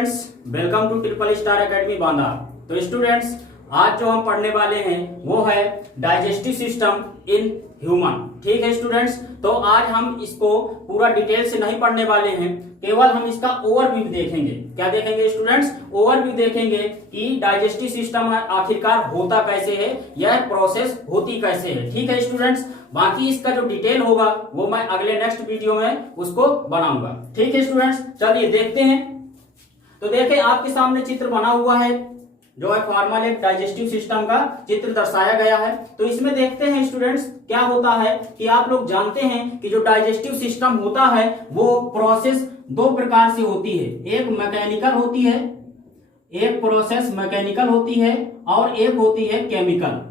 Students, welcome to triple star academy Banda. तो students, आज जो हम पढ़ने वाले हैं वो है डाइजेस्टिव सिस्टम इन ह्यूमन। ठीक है स्टूडेंट्स, तो आज हम इसको पूरा डिटेल से नहीं पढ़ने वाले हैं, केवल हम इसका ओवरव्यू देखेंगे। क्या देखेंगे स्टूडेंट्स? ओवरव्यू देखेंगे कि डाइजेस्टिव सिस्टम आखिरकार होता कैसे है, यह प्रोसेस होती कैसे है। ठीक है स्टूडेंट्स, बाकी इसका जो डिटेल होगा वो मैं अगले नेक्स्ट वीडियो में उसको बनाऊंगा। ठीक है स्टूडेंट्स, चलिए देखते हैं। तो देखें, आपके सामने चित्र बना हुआ है जो है फॉर्मल एक डाइजेस्टिव सिस्टम का चित्र दर्शाया गया है। तो इसमें देखते हैं स्टूडेंट्स क्या होता है कि आप लोग जानते हैं कि जो डाइजेस्टिव सिस्टम होता है वो प्रोसेस दो प्रकार से होती है। एक मैकेनिकल होती है, एक प्रोसेस मैकेनिकल होती है और एक होती है केमिकल।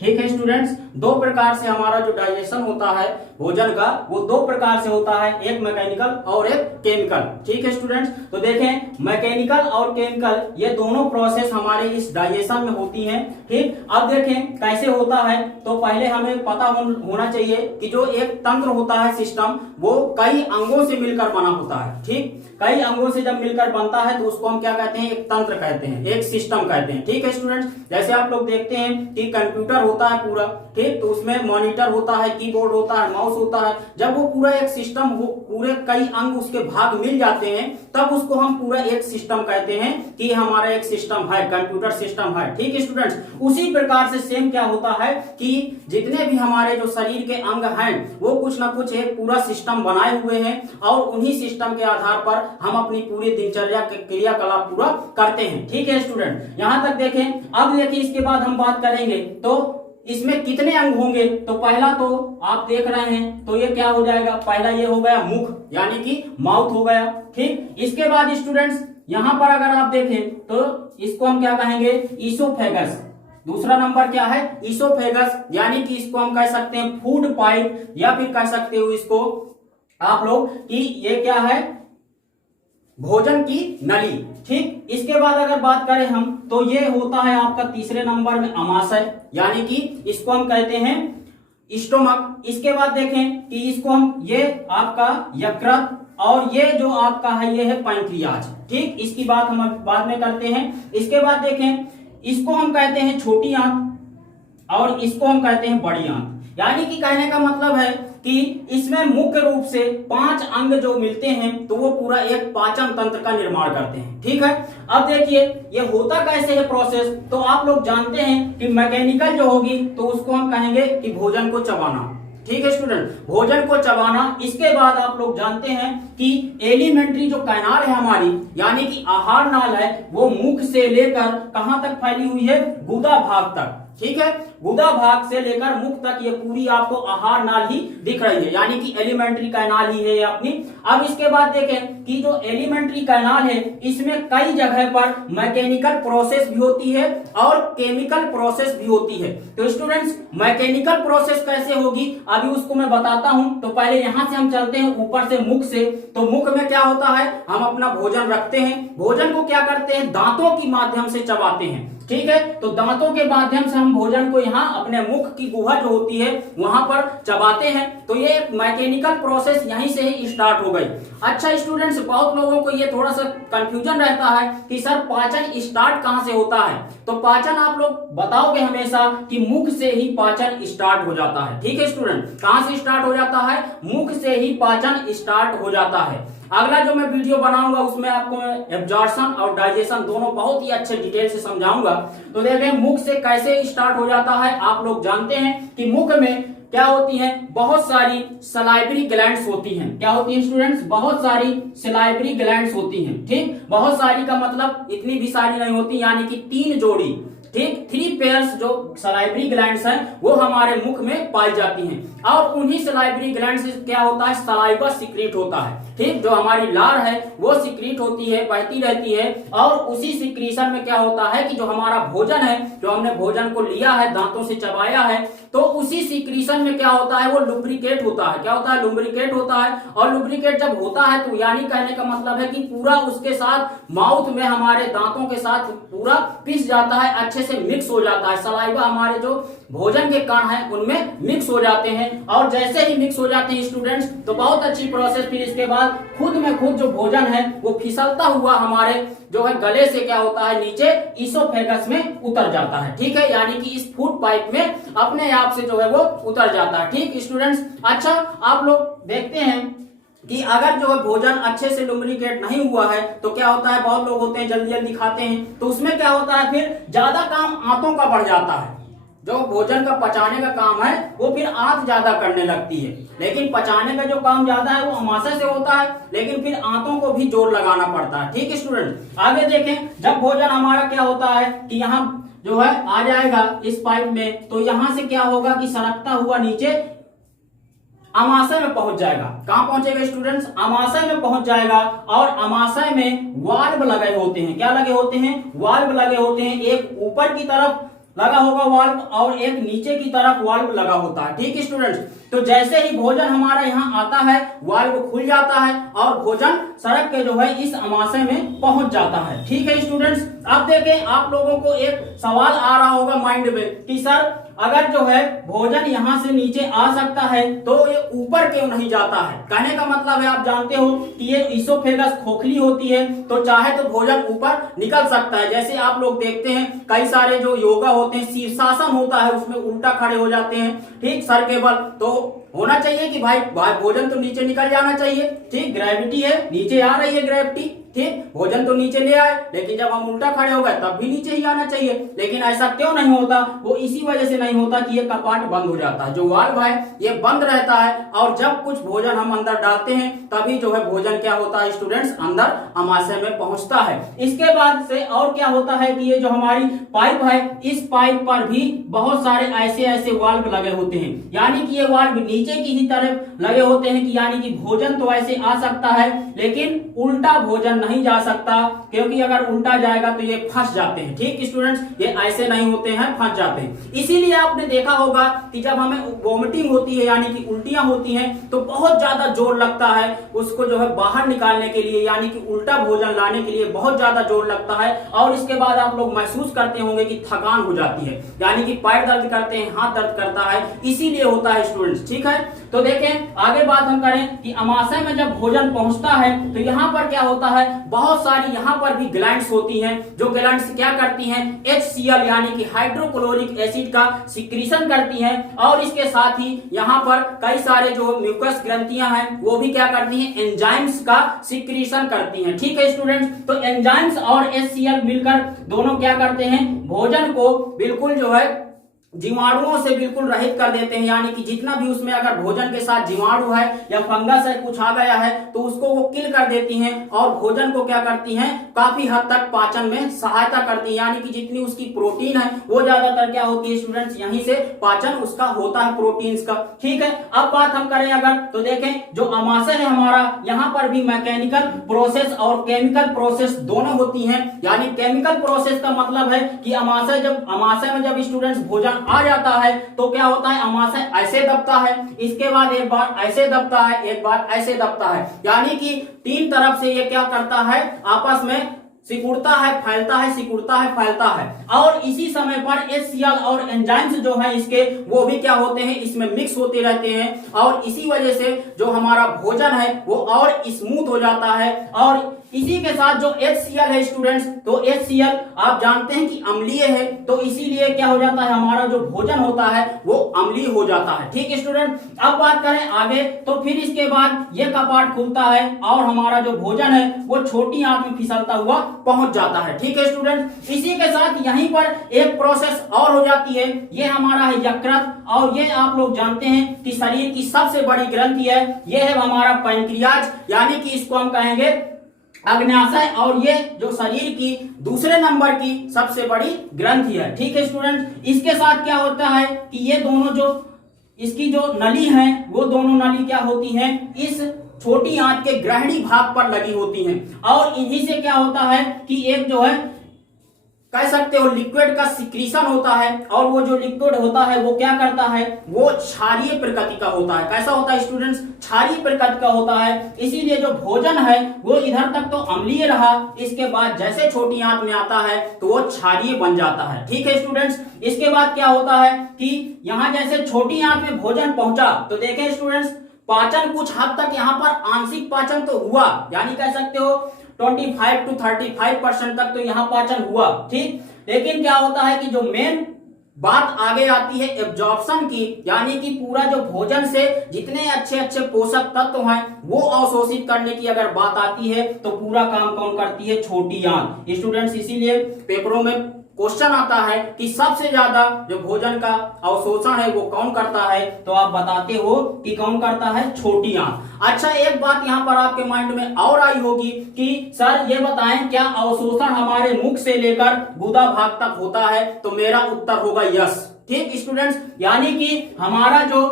ठीक है स्टूडेंट्स, दो प्रकार से हमारा जो डाइजेशन होता है भोजन का वो दो प्रकार से होता है, एक मैकेनिकल और एक केमिकल। ठीक है स्टूडेंट्स, तो देखें मैकेनिकल और केमिकल ये दोनों प्रोसेस हमारे इस डाइजेशन में होती हैं। ठीक, अब देखें कैसे होता है। तो पहले हमें पता होना चाहिए कि जो एक तंत्र होता है सिस्टम, वो कई अंगों से मिलकर बना होता है। ठीक, कई अंगों से जब मिलकर बनता है तो उसको हम क्या कहते हैं? एक तंत्र कहते हैं, एक सिस्टम कहते हैं। ठीक है स्टूडेंट्स, जैसे आप लोग देखते हैं कि कंप्यूटर होता है पूरा, ठीक, तो उसमें मॉनिटर होता है, कीबोर्ड होता है, माउस होता है। जब वो पूरा एक सिस्टम हो, पूरे कई अंग उसके भाग मिल जाते हैं, तब उसको हम पूरा एक सिस्टम कहते हैं कि हमारा एक सिस्टम है, कंप्यूटर सिस्टम है। ठीक है स्टूडेंट्स, उसी प्रकार से सेम क्या होता है कि जितने भी हमारे जो शरीर के अंग हैं वो कुछ ना कुछ एक पूरा सिस्टम बनाए हुए हैं और उन्हीं सिस्टम के आधार पर हम अपनी पूरी दिनचर्या क्रियाकलाप पूरा करते हैं। ठीक है स्टूडेंट, यहां तक देखें। अब देखिए इसके बाद हम बात करेंगे तो इसमें कितने अंग होंगे। तो पहला तो आप देख रहे हैं, तो ये क्या हो जाएगा? पहला ये हो गया मुख, यानी कि माउथ हो गया। ठीक, इसके बाद स्टूडेंट्स यहां पर अगर आप देखें तो इसको हम क्या कहेंगे? ईसोफेगस। दूसरा नंबर क्या है? ईसोफेगस, यानी कि इसको हम कह सकते हैं फूड पाइप, या फिर कह सकते हो इसको आप लोग कि ये क्या है? भोजन की नली। ठीक, इसके बाद अगर बात करें हम तो ये होता है आपका तीसरे नंबर में अमाशय, यानी कि इसको हम कहते हैं स्टोमक। इसके बाद देखें कि इसको हम ये आपका यकृत, और ये जो आपका है ये है पैंक्रियाज। ठीक, इसकी बात हम बाद में करते हैं। इसके बाद देखें इसको हम कहते हैं छोटी आंत और इसको हम कहते हैं बड़ी आंत। यानी कि कहने का मतलब है कि इसमें मुख्य रूप से 5 अंग जो मिलते हैं तो वो पूरा एक पाचन तंत्र का निर्माण करते हैं। ठीक है, अब देखिए ये होता कैसे है प्रोसेस। तो आप लोग जानते हैं कि मैकेनिकल जो होगी तो उसको हम कहेंगे कि भोजन को चबाना। ठीक है स्टूडेंट, भोजन को चबाना। इसके बाद आप लोग जानते हैं कि एलिमेंट्री जो कैनाल है हमारी, यानी कि आहार नाल है, वो मुख से लेकर कहां तक फैली हुई है? गुदा भाग तक। ठीक है, गुदा भाग से लेकर मुख तक ये पूरी आपको आहार नाल ही दिख रही है, यानी कि एलिमेंट्री कैनाल ही है ये अपनी। अब इसके बाद देखें कि जो एलिमेंट्री कैनाल है इसमें कई जगह पर मैकेनिकल प्रोसेस भी होती है और केमिकल प्रोसेस भी होती है। तो स्टूडेंट्स मैकेनिकल प्रोसेस कैसे होगी अभी उसको मैं बताता हूं। तो पहले यहां से हम चलते हैं ऊपर से मुख से। तो मुख में क्या होता है? हम अपना भोजन रखते हैं, भोजन को क्या करते हैं? दांतों के माध्यम से चबाते हैं। ठीक है, तो दांतों के माध्यम से हम भोजन को यहाँ अपने मुख की गुहा जो होती है वहां पर चबाते हैं। तो ये मैकेनिकल प्रोसेस यहीं से ही स्टार्ट हो गई। अच्छा स्टूडेंट्स, बहुत लोगों को ये थोड़ा सा कंफ्यूजन रहता है कि सर पाचन स्टार्ट कहां से होता है। तो पाचन आप लोग बताओगे हमेशा कि मुख से ही पाचन स्टार्ट हो जाता है। ठीक है स्टूडेंट, कहां से स्टार्ट हो जाता है? मुख से ही पाचन स्टार्ट हो जाता है। अगला जो मैं वीडियो बनाऊंगा उसमें आपको एब्जॉर्प्शन और डाइजेशन दोनों बहुत ही अच्छे डिटेल से समझाऊंगा। तो देखें मुख से कैसे स्टार्ट हो जाता है। आप लोग जानते हैं कि मुख में क्या होती हैं? बहुत सारी सलाइवरी ग्लैंड्स होती हैं। क्या होती हैं स्टूडेंट्स? बहुत सारी सलाइवरी ग्लैंड्स होती हैं। ठीक, बहुत सारी का मतलब इतनी भी सारी नहीं होती, यानी कि 3 जोड़ी। ठीक, 3 पेयर्स जो सलाइवरी ग्लैंड्स हैं वो हमारे मुख में पाई जाती हैं और उन्हीं सलाइवरी ग्लैंड से क्या होता है? सलाइवा सिक्रीट होता है। ठीक, जो हमारी लार है वो सिक्रीट होती है, बहती रहती है और उसी सिक्रीशन में क्या होता है कि जो हमारा भोजन है, जो हमने भोजन को लिया है, दांतों से चबाया है, तो उसी सिक्रीशन में क्या होता है? वो लुब्रिकेट होता है। क्या होता है? लुब्रिकेट होता है। और लुब्रिकेट जब होता है तो यानी कहने का मतलब है कि पूरा उसके साथ माउथ में हमारे दांतों के साथ पूरा पिस जाता है, अच्छे अच्छे से मिक्स हो जाता है, सलाइवा हमारे जो भोजन के कण हैं उनमें मिक्स हो जाते हैं, और जैसे ही मिक्स हो जाते हैं स्टूडेंट्स तो बहुत अच्छी प्रोसेस, फिर इसके बाद खुद में खुद जो भोजन है वो फिसलता हुआ हमारे जो है गले से क्या होता है नीचे इसोफेगस में उतर जाता है। ठीक है, यानी कि इस फूड पाइप में अपने आप से जो है वो उतर जाता है। ठीक स्टूडेंट्स, अच्छा आप लोग देखते हैं कि अगर जो है भोजन अच्छे से लुब्रिकेट नहीं हुआ है तो क्या होता है, बहुत लोग होते हैं जल्दी जल्दी खाते हैं, तो उसमें क्या होता है फिर ज्यादा काम आंतों का बढ़ जाता है। जो भोजन का पचाने का काम है वो फिर आंत ज्यादा करने लगती है, लेकिन पचाने का जो काम ज्यादा है वो अमाशय से होता है, लेकिन फिर आंतों को भी जोर लगाना पड़ता है। ठीक है स्टूडेंट, आगे देखें, जब भोजन हमारा क्या होता है कि यहाँ जो है आ जाएगा इस पाइप में, तो यहाँ से क्या होगा कि सरकता हुआ नीचे अमाशय में पहुंच जाएगा। कहां पहुंचेगा स्टूडेंट्स? अमाशय में पहुंच जाएगा, और अमाशय में वाल्व लगे होते हैं। क्या लगे होते हैं? वाल्व लगे होते हैं। एक ऊपर की तरफ लगा होगा वाल्व और एक नीचे की तरफ वाल्व लगा होता है। ठीक है स्टूडेंट्स, तो जैसे ही भोजन हमारा यहाँ आता है वाल्व खुल जाता है और भोजन सड़क के जो है इस अमाशय में पहुंच जाता है। ठीक है स्टूडेंट्स, अब देखें आप लोगों को एक सवाल आ रहा होगा माइंड में कि सर अगर जो है भोजन यहाँ से नीचे आ सकता है तो ये ऊपर क्यों नहीं जाता है? कहने का मतलब है आप जानते हो कि ये इसोफेगस खोखली होती है, तो चाहे तो भोजन ऊपर निकल सकता है। जैसे आप लोग देखते हैं कई सारे जो योगा होते हैं, शीर्षासन होता है, उसमें उल्टा खड़े हो जाते हैं, ठीक, सर के बल, तो होना चाहिए कि भाई भोजन तो नीचे निकल जाना चाहिए। ठीक, ग्रेविटी है, नीचे आ रही है ग्रेविटी, ठीक, भोजन तो नीचे ले आए, लेकिन जब हम उल्टा खड़े हो गए तब भी नीचे ही आना चाहिए। लेकिन ऐसा क्यों नहीं होता? वो इसी वजह से नहीं होता कि ये कपाट बंद हो जाता है, जो वाल्व है ये बंद रहता है, और जब कुछ भोजन हम अंदर डालते हैं तभी जो है भोजन क्या होता है स्टूडेंट्स, अंदर अमाशय में पहुंचता है। इसके बाद से और क्या होता है कि ये जो हमारी पाइप है, इस पाइप पर भी बहुत सारे ऐसे ऐसे वाल्व लगे होते हैं, यानी कि ये वाल्व नीचे की ही तरफ लगे होते हैं, कि यानी कि भोजन तो ऐसे आ सकता है लेकिन उल्टा भोजन नहीं जा सकता, क्योंकि अगर उल्टा जाएगा तो ये फंस जाते हैं। ठीक स्टूडेंट्स, ये ऐसे नहीं होते हैं, फंस जाते हैं। इसीलिए आपने देखा होगा कि जब हमें वोमिटिंग होती है यानी कि उल्टियां होती हैं तो बहुत ज्यादा जोर लगता है उसको जो है बाहर निकालने के लिए, यानी कि उल्टा भोजन लाने के लिए बहुत ज्यादा जोर लगता है, और इसके बाद आप लोग महसूस करते होंगे कि थकान हो जाती है, यानी कि पैर दर्द करते हैं, हाथ दर्द करता है, इसीलिए होता है स्टूडेंट्स। ठीक है, तो देखें आगे बात हम करें कि अमाशय में जब भोजन पहुंचता है तो यहाँ पर क्या होता है, बहुत सारी यहाँ पर भी ग्लैंड्स होती हैं, जो ग्लैंड्स क्या करती हैं, HCl यानी कि हाइड्रोक्लोरिक एसिड का सिक्रीशन करती हैं, और इसके साथ ही यहाँ पर कई सारे जो म्यूकस ग्रंथियां हैं वो भी क्या करती हैं, एंजाइम्स का सिक्रीशन करती हैं। ठीक है स्टूडेंट्स, तो एंजाइम्स और HCl मिलकर दोनों क्या करते हैं, भोजन को बिल्कुल जो है जीवाणुओं से बिल्कुल रहित कर देते हैं, यानी कि जितना भी उसमें अगर भोजन के साथ जीवाणु है या फंगस है, कुछ आ गया है, तो उसको वो किल कर देती हैं, और भोजन को क्या करती हैं, काफी हद तक पाचन में सहायता करती है, यानी कि जितनी उसकी प्रोटीन है वो ज्यादातर क्या होती है स्टूडेंट्स, यहीं से पाचन उसका होता है, प्रोटीन्स का। ठीक है, अब बात हम करें अगर, तो देखें जो अमाशय है हमारा, यहाँ पर भी मैकेनिकल प्रोसेस और केमिकल प्रोसेस दोनों होती हैं। यानी केमिकल प्रोसेस का मतलब है कि अमाशय में जब स्टूडेंट्स भोजन आ जाता है तो क्या होता है, अमाशय ऐसे दबता है, इसके बाद एक बार ऐसे दबता है, एक बार ऐसे दबता है, यानी कि तीन तरफ से ये क्या करता है, आपस में सिकुड़ता है, फैलता है, सिकुड़ता है, फैलता है, और इसी समय पर HCl और एंजाइम्स जो है इसके वो भी क्या होते हैं, इसमें मिक्स होते रहते हैं, और इसी वजह से जो हमारा भोजन है वो और स्मूथ हो जाता है। और इसी के साथ जो HCl है स्टूडेंट्स, तो HCl आप जानते हैं कि अम्लीय है, तो इसीलिए क्या हो जाता है, हमारा जो भोजन होता है वो अम्लीय हो जाता है। ठीक है स्टूडेंट, अब बात करें आगे, तो फिर इसके बाद ये कपाट खुलता है और हमारा जो भोजन है वो छोटी आंत में फिसलता हुआ पहुंच जाता है। ठीक है स्टूडेंट, इसी के साथ यहीं पर एक प्रोसेस और हो जाती है, ये हमारा है यकृत, और ये आप लोग जानते हैं कि शरीर की सबसे बड़ी ग्रंथि है, ये है हमारा पैंक्रियाज, यानी कि इसको हम कहेंगे अग्न्याशय, और ये जो शरीर की दूसरे नंबर की सबसे बड़ी ग्रंथि है। ठीक है स्टूडेंट, इसके साथ क्या होता है कि ये दोनों जो इसकी जो नली है वो दोनों नली क्या होती हैं, इस छोटी आंत के ग्रहणी भाग पर लगी होती हैं, और इन्हीं से क्या होता है कि एक जो है कह सकते हो लिक्विड का सिक्रीशन होता है, और वो जो लिक्विड होता है वो क्या करता है, वो क्षारीय प्रकृति का होता है। कैसा होता है स्टूडेंट्स, क्षारीय प्रकृति का होता है। इसीलिए जो भोजन है वो इधर तक तो अम्लीय रहा, इसके बाद जैसे छोटी आंत में आता है तो वो क्षारीय बन जाता है। ठीक है स्टूडेंट्स, इसके बाद क्या होता है कि यहाँ जैसे छोटी आंत में भोजन पहुंचा तो देखें स्टूडेंट्स, पाचन कुछ हद तक यहाँ पर आंशिक पाचन तो हुआ, यानी कह सकते हो 25 to 35% तक तो यहाँ पाचन हुआ, ठीक। लेकिन क्या होता है कि जो मेन बात आगे आती है एब्जॉर्प्शन की, यानी कि पूरा जो भोजन से जितने अच्छे अच्छे पोषक तत्व हैं वो अवशोषित करने की अगर बात आती है तो पूरा काम कौन करती है, छोटी आंत। स्टूडेंट्स इसीलिए पेपरों में क्वेश्चन आता है कि सबसे ज्यादा जो भोजन का अवशोषण है वो कौन करता है, तो आप बताते हो कि कौन करता है, छोटी आंत। अच्छा, एक बात यहाँ पर आपके माइंड में और आई होगी कि सर ये बताएं क्या अवशोषण हमारे मुख से लेकर गुदा भाग तक होता है, तो मेरा उत्तर होगा यस। ठीक स्टूडेंट्स, यानी कि हमारा जो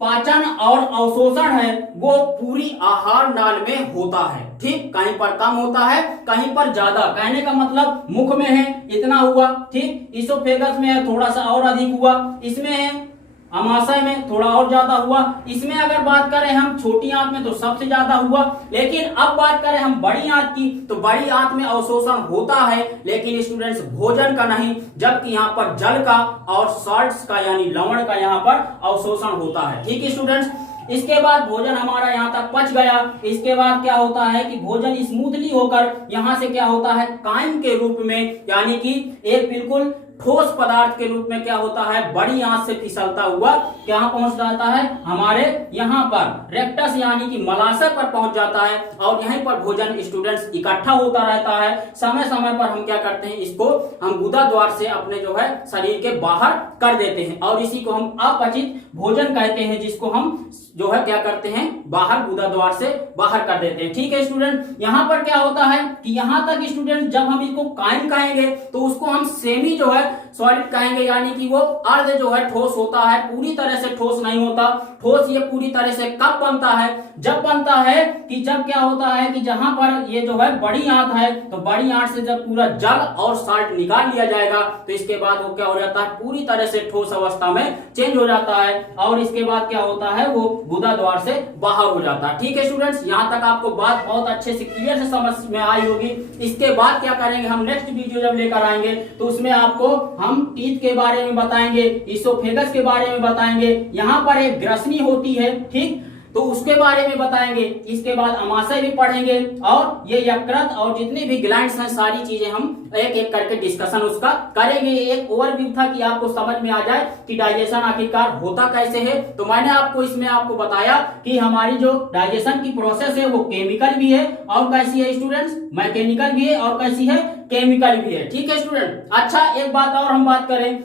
पाचन और अवशोषण है वो पूरी आहार नाल में होता है, ठीक। कहीं पर कम होता है, कहीं पर ज्यादा। कहने का मतलब मुख में है इतना हुआ, ठीक, इसोफेगस में है थोड़ा सा और अधिक हुआ, इसमें है अमाशय में थोड़ा और ज्यादा हुआ, इसमें अगर बात करें हम छोटी आंत में तो सबसे ज्यादा हुआ। लेकिन अब बात करें हम बड़ी आंत की, तो बड़ी आंत में अवशोषण होता है लेकिन स्टूडेंट्स भोजन का नहीं, जबकि यहाँ पर जल का और सॉल्ट्स का यानी लवण का यहाँ पर अवशोषण होता है। ठीक है स्टूडेंट्स, इसके बाद भोजन हमारा यहाँ तक पच गया। इसके बाद क्या होता है कि भोजन स्मूथली होकर यहाँ से क्या होता है, काइम के रूप में, यानी कि एक बिल्कुल ठोस पदार्थ के रूप में क्या होता है, बड़ी आंत से फिसलता हुआ क्या पहुंच जाता है, हमारे यहाँ पर रेक्टस यानी कि मलाशय पर पहुंच जाता है। और यहीं पर भोजन स्टूडेंट्स इकट्ठा होता रहता है। समय समय पर हम क्या करते हैं, इसको हम गुदा द्वार से अपने जो है शरीर के बाहर कर देते हैं, और इसी को हम अपचित भोजन कहते हैं, जिसको हम जो है क्या करते हैं, बाहर गुदा द्वार से बाहर कर देते हैं। ठीक है स्टूडेंट, यहाँ पर क्या होता है कि यहाँ तक स्टूडेंट जब हम इसको कायम कहेंगे तो उसको हम सेमी जो है सॉलिड कहेंगे, यानी कि वो अर्ध जो है ठोस होता है, पूरी तरह से ठोस नहीं होता। ठोस ये पूरी तरह से कब बनता है, जब बनता है कि जब क्या होता है कि जहां पर ये जो है बड़ी आंत है, तो बड़ी आंत से जब पूरा जल और साल्ट निकाल लिया जाएगा तो इसके बाद वो क्या हो जाता है, पूरी तरह से ठोस अवस्था में चेंज हो जाता है, और इसके बाद क्या होता है, वो गुदा द्वार से बाहर हो जाता है। ठीक है स्टूडेंट्स, यहाँ तक आपको बात बहुत अच्छे से क्लियर से समझ में आई होगी। इसके बाद क्या करेंगे, हम नेक्स्ट वीडियो जब लेकर आएंगे तो उसमें आपको हम टीथ के बारे में बताएंगे, इसोफेगस के बारे में बताएंगे, यहाँ पर एक ग्रसनी होती है, ठीक, तो उसके बारे में बताएंगे। इसके बाद अमाशय भी पढ़ेंगे, और ये यकृत और जितने भी ग्लैंड्स हैं सारी चीजें हम एक एक करके डिस्कशन उसका करेंगे। एक ओवरव्यू था कि आपको समझ में आ जाए कि डाइजेशन आखिरकार होता कैसे है। तो मैंने आपको इसमें आपको बताया कि हमारी जो डाइजेशन की प्रोसेस है वो केमिकल भी है और कैसी है स्टूडेंट्स, मैकेनिकल भी है और कैसी है, केमिकल भी है। ठीक है स्टूडेंट, अच्छा एक बात और हम बात करें,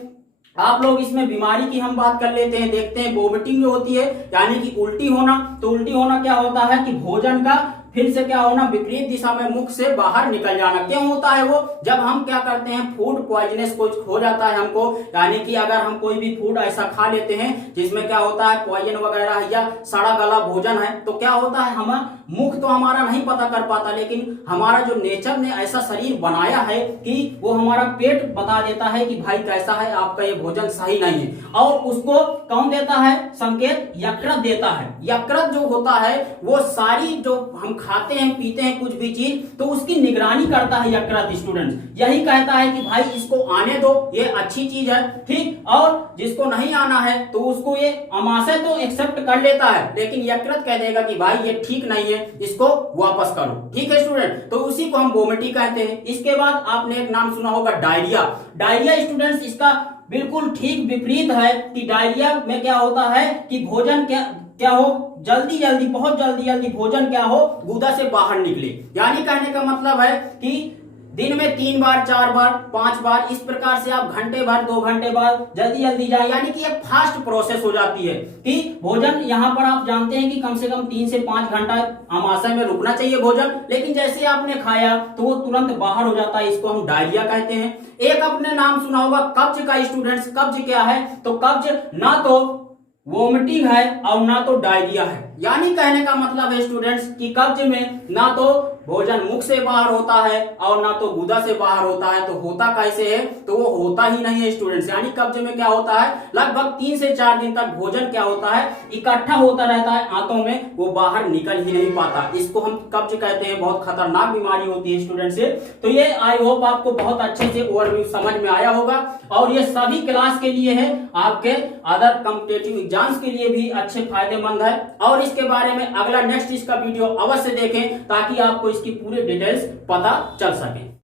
आप लोग इसमें बीमारी की हम बात कर लेते हैं, देखते हैं वोमिटिंग जो होती है यानी कि उल्टी होना। तो उल्टी होना क्या होता है कि भोजन का फिर से क्या होना, विपरीत दिशा में मुख से बाहर निकल जाना। क्यों होता है वो, जब हम क्या करते हैं, फूड पॉइजनस कुछ हो जाता है हमको, यानी कि अगर हम कोई भी फूड ऐसा खा लेते हैं जिसमें क्या होता है पॉइजन वगैरह या सड़ा गला भोजन है, तो क्या होता है, हम मुख तो हमारा नहीं पता कर पाता, लेकिन हमारा जो नेचर ने ऐसा शरीर बनाया है कि वो हमारा पेट बता देता है कि भाई कैसा है आपका ये भोजन सही नहीं है, और उसको कौन देता है संकेत, यकृत देता है। यकृत जो होता है वो सारी जो हम खाते हैं पीते हैं कुछ भी चीज, तो उसकी निगरानी करता है यकृत स्टूडेंट्स। यही कहता है कि भाई इसको आने दो, ये अच्छी चीज है, ठीक, और जिसको नहीं आना है तो उसको ये अमाशय तो एक्सेप्ट कर लेता है, लेकिन यकृत कह देगा कि भाई ये ठीक नहीं है, इसको वापस करो। ठीक है स्टूडेंट, तो उसी को हम वोमिटिंग कहते हैं। इसके बाद आपने एक नाम सुना होगा डायरिया। डायरिया स्टूडेंट्स इसका बिल्कुल ठीक विपरीत है कि डायरिया में क्या होता है कि भोजन क्या हो, जल्दी जल्दी बहुत जल्दी जल्दी भोजन क्या हो, गुदा से बाहर निकले। यानी कहने का मतलब है कि दिन में 3 बार 4 बार 5 बार इस प्रकार से आप घंटे भर 2 घंटे बाद जल्दी जल्दी जाए, यानी कि एक फास्ट प्रोसेस हो जाती है कि भोजन यहाँ पर आप जानते हैं कि कम से कम 3 से 5 घंटा अमाशय में रुकना चाहिए भोजन, लेकिन जैसे आपने खाया तो वो तुरंत बाहर हो जाता है, इसको हम डायरिया कहते हैं। एक आपने नाम सुना होगा कब्ज का स्टूडेंट्स। कब्ज क्या है, तो कब्ज ना तो वोमिटिंग है और ना तो डायरिया है। यानी कहने का मतलब है स्टूडेंट्स कि कब्ज में ना तो भोजन मुख से बाहर होता है और ना तो गुदा से बाहर होता है। तो होता कैसे है, तो वो होता ही नहीं है स्टूडेंट्स। यानी कब्ज में क्या होता है, लगभग 3 से 4 दिन तक भोजन क्या होता है, इकट्ठा होता रहता है आंतों में, वो बाहर निकल ही नहीं पाता। इसको हम कब्ज कहते हैं, बहुत खतरनाक बीमारी होती है स्टूडेंट्स से। तो ये आई होप आपको बहुत अच्छे से ओवरव्यू समझ में आया होगा और ये सभी क्लास के लिए है, आपके अदर कॉम्पिटिटिव एग्जाम्स के लिए भी अच्छे फायदेमंद है। और इसके बारे में अगला नेक्स्ट इसका वीडियो अवश्य देखें ताकि आपको इसकी पूरी डिटेल्स पता चल सके।